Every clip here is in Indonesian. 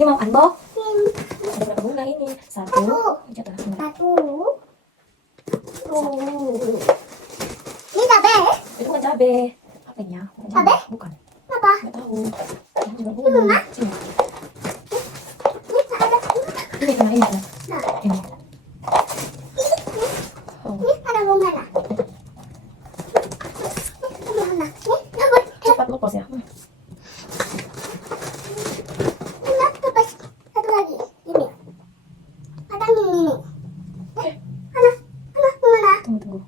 Ini mau unbox. Ada berapa bunga ini? Satu. Jatuh. Satu. Ini cabe? Itu bukan cabe. Apa ini ya? Bukan Cabe? Bukan. Apa? Nggak tahu. Ini juga bunga. Sini. Ini ada. Ini kena ini. Kena. Nah, Ini. Oh. ini ada bunga lah. Ini bunga. Ini dapat. Cepat lepas ya. Ini lepas. Satu lagi. Ini. Ada ini. Mana? Mana? Mana? Tunggu.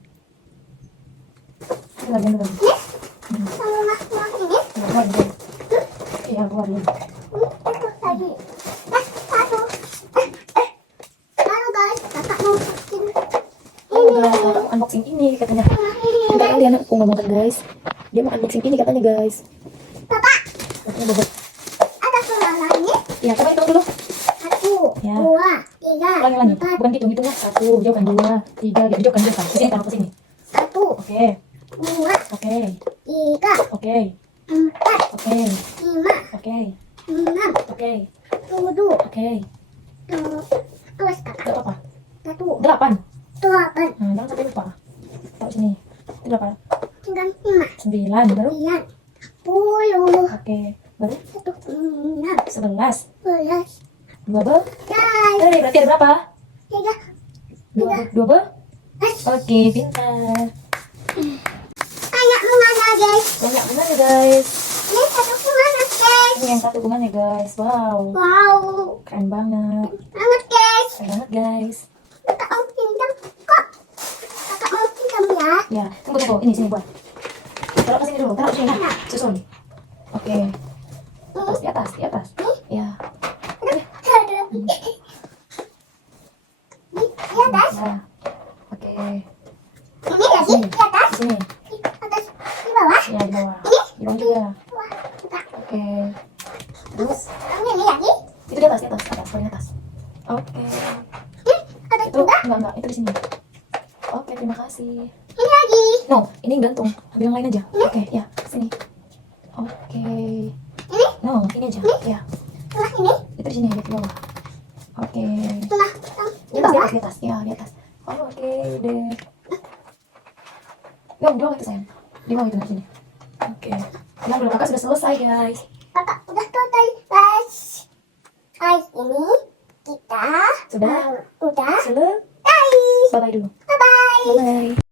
Ada lagi, ada lagi. Ini? Sama bunga ini? Keluar dia. Iya, keluar dia. Itu lagi. Satu. Lalu guys, kakak mau bikin Oh, udah unboxing ini katanya. ini. Enggak kalian aku ngomong kan guys. Dia mau unboxing ini katanya guys. Bapak, Katanya bobot. ada suara lagi? Ya, coba hitung dulu. Satu, Ya. dua, tiga, Ulangi. empat. Bukan hitung, hitungnya. Satu, jauhkan dua, tiga, gitu jauhkan. Ke sini, taruh ke sini. Satu, Oke, dua, oke, tiga, oke, empat, oke, lima, oke, enam, oke, tujuh, oke. awas kakak. Gak apa-apa. Satu, 8. delapan, Nah, jangan sampai lupa. Taruh sini. Itu 8. tinggal lima, 9, baru. sembilan, 10, Oke, baru. satu, enam, 11, 11, 12. guys, Berarti ada berapa? tiga, 12. Oke, pintar. banyak mana guys? Banyak bunganya guys. Ini satu mana guys? Ini yang satu bunganya guys. Wow, Wow, keren banget. banget guys. Keren banget guys. Kakak mau pinjam kok? Kakak mau pinjam ya? Ya, tunggu. Ini sini buat. Taruh ke sini dulu. Taruh sini. Nah, susun. Oke. Terus di atas, di atas. Ya. Aduh. Di atas? Ya. Oke. Ini lagi di atas? Di sini. Di atas, di bawah? Ya, di bawah. Ini? Di bawah juga. Wah, enggak. Oke. Terus Ini lagi? itu di atas, di atas, atas, paling atas. Oke. Ada Itu juga? enggak, itu di sini. Oke, terima kasih. Ini lagi? No, ini gantung. Ambil yang lain aja. Oke, ya, sini. Oke. Ini? No, ini aja. Ya, Sebelah ini? itu di sini, di bawah. Oke. Sebelah Di di atas, di bawah? atas, di atas. Ya, di atas. Oh, oke deh. Yo, di bawah itu sayang. Di bawah itu di sini. Oke. Yang belum kakak sudah selesai guys. Kakak udah selesai guys. Guys, ini kita Sudah? udah Selesai. selesai. Bye bye dulu. Bye bye. Bye bye.